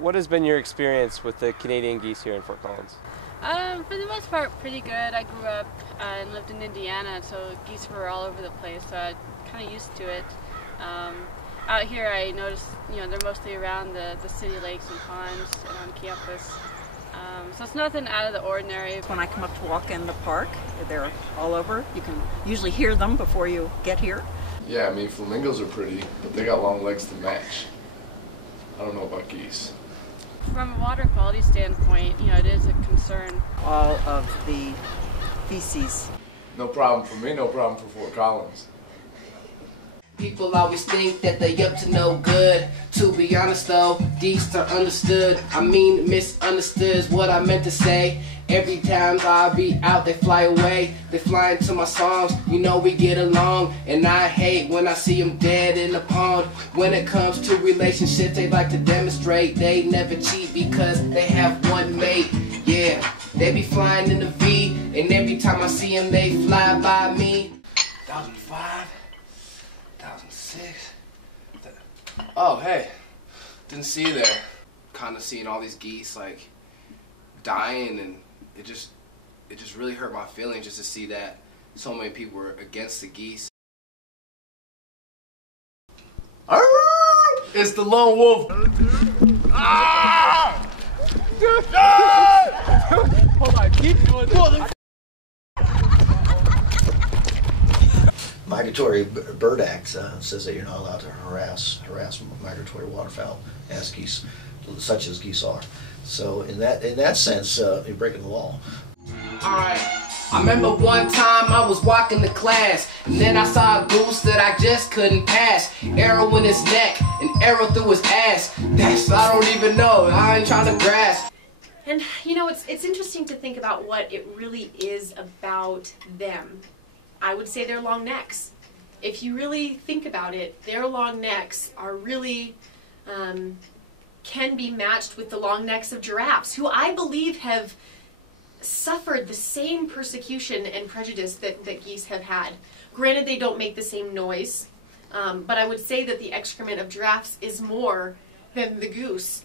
What has been your experience with the Canadian geese here in Fort Collins? For the most part, pretty good. I grew up and lived in Indiana, so geese were all over the place, so I'm kind of used to it. Out here, I noticed, they're mostly around the city lakes and ponds and on campus. So it's nothing out of the ordinary. When I come up to walk in the park, they're all over. You can usually hear them before you get here. Yeah, I mean, flamingos are pretty, but they got long legs to match. I don't know about geese. From a water quality standpoint, it is a concern. All of the feces. No problem for me, no problem for Fort Collins. People always think that they up to no good. To be honest though, geese are understood. I mean, misunderstood is what I meant to say. Every time I be out, they fly away. They fly into my songs, we get along. And I hate when I see them dead in the pond. When it comes to relationships, they like to demonstrate. They never cheat because they have one mate. Yeah, they be flying in the V. And every time I see them, they fly by me. 2005, 2006. Oh, hey. Didn't see you there. Kind of seeing all these geese, like, dying, and it just really hurt my feelings just to see that so many people were against the geese. It's the lone wolf. Hold on, keep doing this. Migratory Bird Act says that you're not allowed to harass migratory waterfowl, as geese, such as geese are. So in that sense, you're breaking the law. Alright, I remember one time I was walking to class, and then I saw a goose that I just couldn't pass. Arrow in his neck, an arrow through his ass. I don't even know, I ain't trying to grasp. And it's interesting to think about what it really is about them. I would say their long necks. If you really think about it, their long necks are really can be matched with the long necks of giraffes, who I believe have suffered the same persecution and prejudice that geese have had. Granted, they don't make the same noise, but I would say that the excrement of giraffes is more than the goose,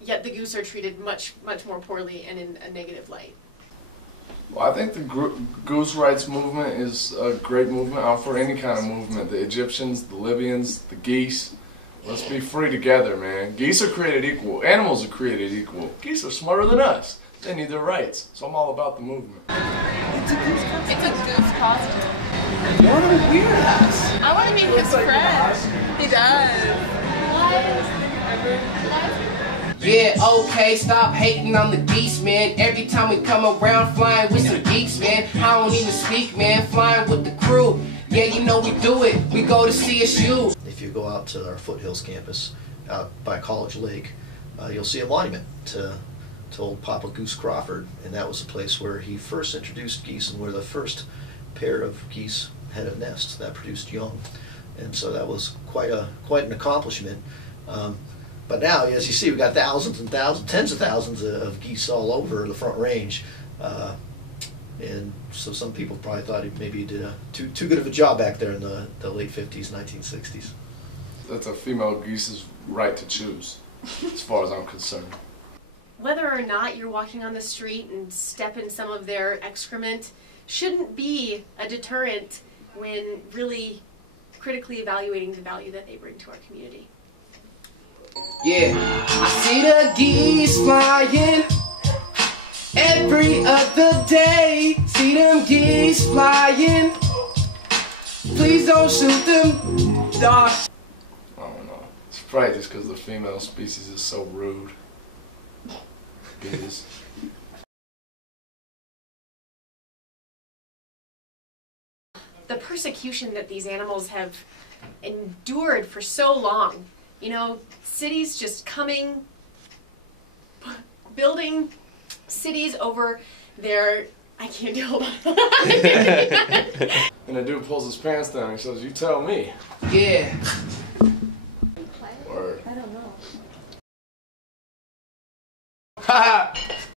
yet the goose are treated much more poorly and in a negative light. Well, I think the goose rights movement is a great movement. I'm for any kind of movement. The Egyptians, the Libyans, the geese. Let's be free together, man. Geese are created equal. Animals are created equal. Geese are smarter than us. They need their rights. So I'm all about the movement. It's a goose costume. You want to be weird ass. I want to be his friend. He does. Yeah, okay, stop hating on the geese, man. Every time we come around flying with some geeks, man. I don't even speak, man. Flying with the crew. Yeah, we do it. We go to CSU. If you go out to our Foothills campus, out by College Lake, you'll see a monument to old Papa Goose Crawford, and that was the place where he first introduced geese and where the first pair of geese had a nest that produced young. And so that was quite an accomplishment. But now, as you see, we've got thousands and thousands, tens of thousands of geese all over the Front Range. And so some people probably thought maybe he did too good of a job back there in the late 50s, 1960s. That's a female goose's right to choose, as far as I'm concerned. Whether or not you're walking on the street and step in some of their excrement shouldn't be a deterrent when really critically evaluating the value that they bring to our community. Yeah, I see the geese flying every other day. See them geese flying. Please don't shoot them, dog. I don't know. It's probably just because the female species is so rude. Geese. The persecution that these animals have endured for so long. Cities just coming, building cities over their, I can't do it. And the dude pulls his pants down and he says, "You tell me." Yeah. Word. I don't know. Haha.